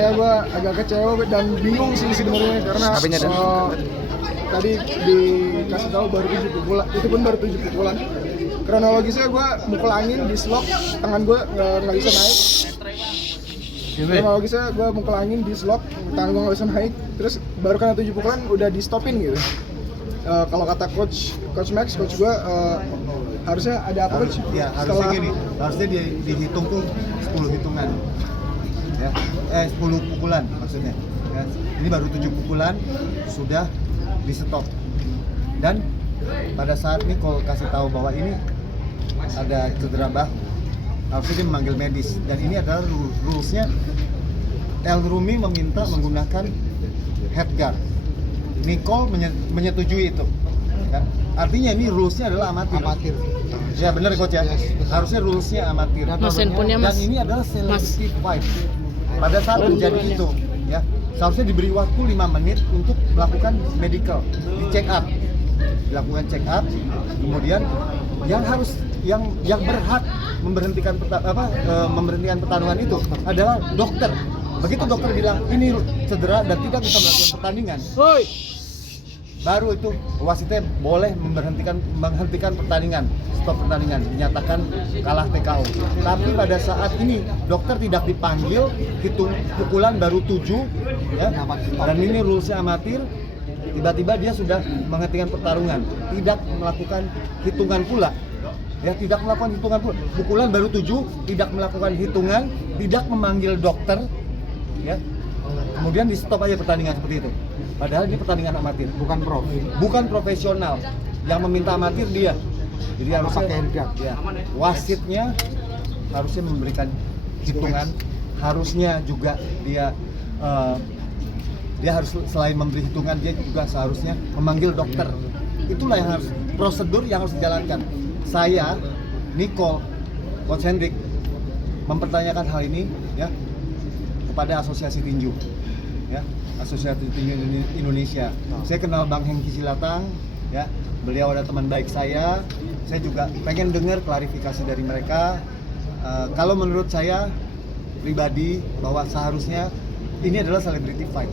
Ya gue agak kecewa dan bingung sih sebenarnya karena tadi dikasih tahu baru 7 pukulan, itu pun baru 7 pukulan. Kronologisnya gue mukul angin di slok, tangan gue nggak bisa naik. Kronologisnya gue mukul angin di slok, tangan gue nggak bisa naik. Terus baru kena 7 pukulan udah di stopin gitu. Kalau kata coach Max, coach gue harusnya ada apa coach? Ya harusnya gini, harusnya dihitung tuh 10 hitungan. Ya, 10 pukulan maksudnya. Ya, ini baru 7 pukulan sudah di stop. Dan pada saat Nicole kasih tahu bahwa ini ada cedera bahu, harusnya dia memanggil medis. Dan ini adalah rules-nya. El Rumi meminta menggunakan headguard. Nicole menyetujui itu. Ya. Artinya ini rules-nya adalah amatir. Ya benar coach ya. Harusnya rules-nya amatir. Dan ini adalah celebrity fight. Pada saat terjadi itu, ya seharusnya diberi waktu 5 menit untuk melakukan medical, di check up, dilakukan check up. Kemudian yang berhak memberhentikan pertandingan itu adalah dokter. Begitu dokter bilang ini cedera dan tidak bisa melakukan pertandingan, baru itu wasitnya boleh menghentikan pertandingan, stop pertandingan, dinyatakan kalah TKO. Tapi pada saat ini dokter tidak dipanggil, hitung pukulan baru 7 ya, dan ini rulesnya amatir. Tiba-tiba dia sudah menghentikan pertarungan, tidak melakukan hitungan pula. Ya, tidak melakukan hitungan pula. Pukulan baru 7, tidak melakukan hitungan, tidak memanggil dokter, ya. Kemudian di stop aja pertandingan seperti itu. Padahal ini pertandingan amatir, bukan profesional. Yang meminta amatir dia. Jadi harus pakai headguard. Ya. Wasitnya harusnya memberikan hitungan. Harusnya juga dia harus selain memberi hitungan, dia juga seharusnya memanggil dokter. Itulah yang harus prosedur yang harus dijalankan. Saya, Nicole, Coach Hendrik mempertanyakan hal ini ya kepada Asosiasi Tinju. Ya, Asosiasi Tinju Indonesia. Saya kenal Bang Hengki Silatang, ya. Beliau ada teman baik saya. Saya juga pengen dengar klarifikasi dari mereka. Kalau menurut saya pribadi bahwa seharusnya ini adalah celebrity fight.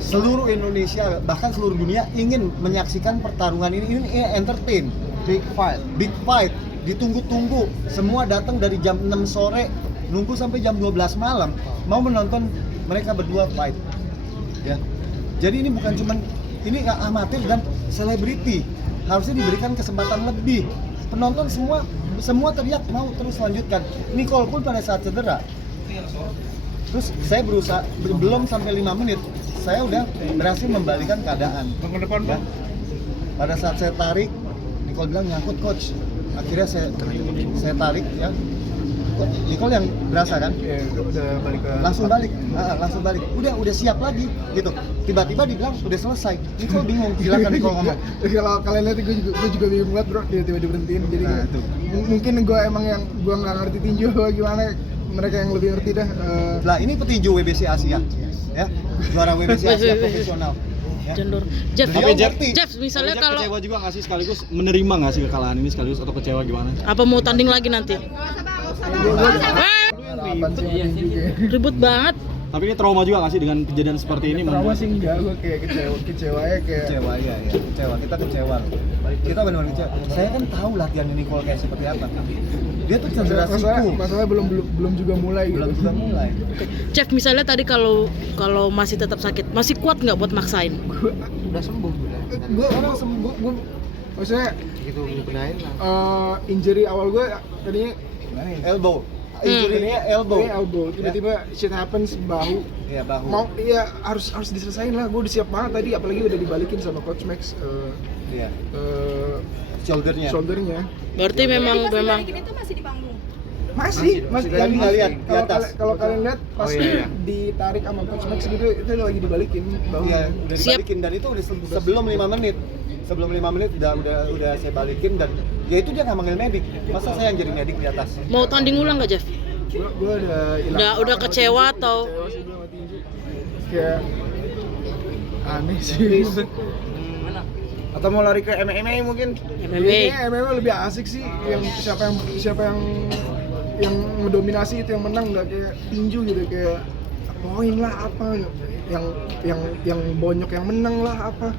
Seluruh Indonesia bahkan seluruh dunia ingin menyaksikan pertarungan ini entertain. Big fight. Ditunggu-tunggu. Semua datang dari jam 6 sore, nunggu sampai jam 12 malam mau menonton mereka berdua fight. Ya. Jadi ini bukan cuman ini amatir dan selebriti, harusnya diberikan kesempatan lebih. Penonton semua teriak mau terus lanjutkan. Nicole pun pada saat cedera. Terus saya berusaha belum sampai 5 menit saya udah berhasil membalikan keadaan. Ya. Pada saat saya tarik, Nicole bilang nyangkut coach. Akhirnya saya tarik ya. Nicole yang berasa kan? Iya, udah balik ke langsung balik. Udah siap lagi gitu. Tiba-tiba dibilang udah selesai. Nicole bingung, silakan Nicole ngomong. Kalau kalian lihat gue juga bingung banget bro, tiba-tiba diberhentiin. Jadi mungkin gue emang yang gue nggak ngerti tinju gimana, mereka yang lebih ngerti dah. Lah ini petinju WBC Asia, ya juara WBC Asia profesional. Ya. Jeff, misalnya kalau kecewa juga nggak sih sekaligus menerima nggak sih kekalahan ini sekaligus atau kecewa gimana? Apa mau tanding lagi nanti? Ribut banget. Tapi ini trauma juga nggak sih dengan kejadian seperti ini? Trauma sih enggak, gue kayak kecewa ya. Kecewa, kita kecewa loh. Kita benar-benar kecewa. Saya kan tahu latihan Nicole kayak seperti apa. Dia tuh cedera siku. Masalahnya belum juga mulai gitu. Jeff, misalnya tadi kalau masih tetap sakit, masih kuat nggak buat maksain? Udah sembuh. Gue sembuh. Maksudnya gitu benahin injury awal gue tadinya elbow. Injury-nya elbow. Tiba-tiba shit happens bahu. Iya, bahu. Mau iya harus diselesain lah. Gue udah siap banget tadi, apalagi udah dibalikin sama Coach Max shouldernya. Berarti memang itu masih di panggung. Masih Kalian nggak lihat di atas. Kalau kalian lihat pas ditarik sama Coach Max gitu, itu lagi dibalikin bahu. Iya, udah dibalikin dan itu udah sebelum 5 menit. Sebelum 5 menit udah saya balikin dan ya itu dia nggak manggil medik. Masa saya yang jadi medik di atas? mau tanding ulang nggak, Jeff? Gue Udah kecewa atau? Kecewa sih gue sama tinju. Kayak aneh sih. Atau mau lari ke MMA mungkin? MMA lebih asik sih. Yang siapa yang mendominasi itu yang menang, nggak kayak tinju gitu, kayak poin lah apa yang bonyok yang menang lah apa.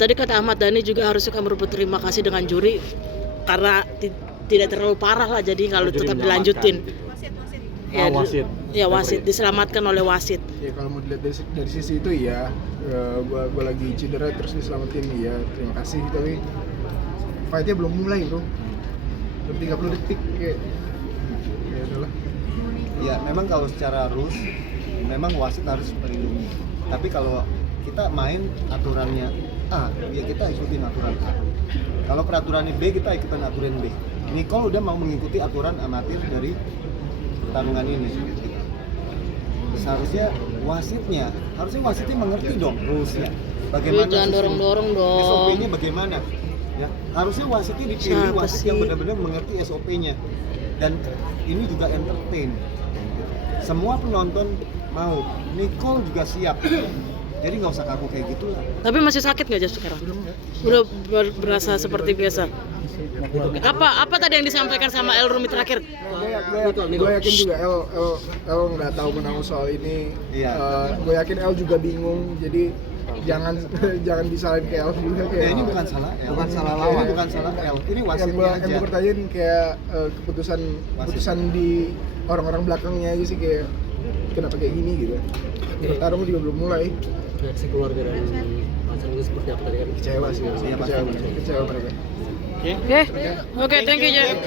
Tadi kata Ahmad Dhani juga harusnya kami berterima kasih dengan juri karena tidak terlalu parah lah, jadi kalau Juri tetap menyelamatkan. dilanjutin. Ya, wasit. Ya wasit diselamatkan oleh wasit. Ya kalau mau dilihat dari sisi itu ya, gua lagi cedera terus diselamatin ya, terima kasih, tapi fightnya belum mulai bro, belum 30 detik kayak ya udahlah. Ya memang kalau secara rules memang wasit harus melindungi. Tapi kalau kita main aturannya A, ya kita ikutin aturan A. Kalau peraturannya B, kita ikutin aturan B. Nicole udah mau mengikuti aturan amatir dari pertarungan ini. Seharusnya wasitnya mengerti dong rulesnya. Bagaimana Jangan susun dorong-dorong dong. SOP-nya bagaimana? Ya, harusnya wasitnya dipilih Siapa wasit yang sih? benar-benar mengerti SOP-nya. Dan ini juga entertain. Semua penonton mau, Nicole juga siap. Jadi nggak usah kaku kayak gitu lah. Tapi masih sakit nggak Jeff sekarang? Belum ya. Udah berasa seperti biasa. Apa tadi yang disampaikan sama El Rumi terakhir? Gue yakin juga El nggak tahu menang soal ini. Iya. Gue yakin El juga bingung. Jadi jangan disalahin ke El juga kayak. Ya, ini bukan salah El. Bukan salah Ini lawan. bukan salah El. Ini Yang wasitnya gue aja. pertanyain kayak keputusan di orang-orang belakangnya aja sih, kayak kenapa kayak gini gitu. Pertarungan juga belum mulai. Reaksi keluarga dari pasangan itu seperti apa tadi kan? Kecewa sih. Iya, pasti. Kecewa mereka. Oke, thank you Jeff.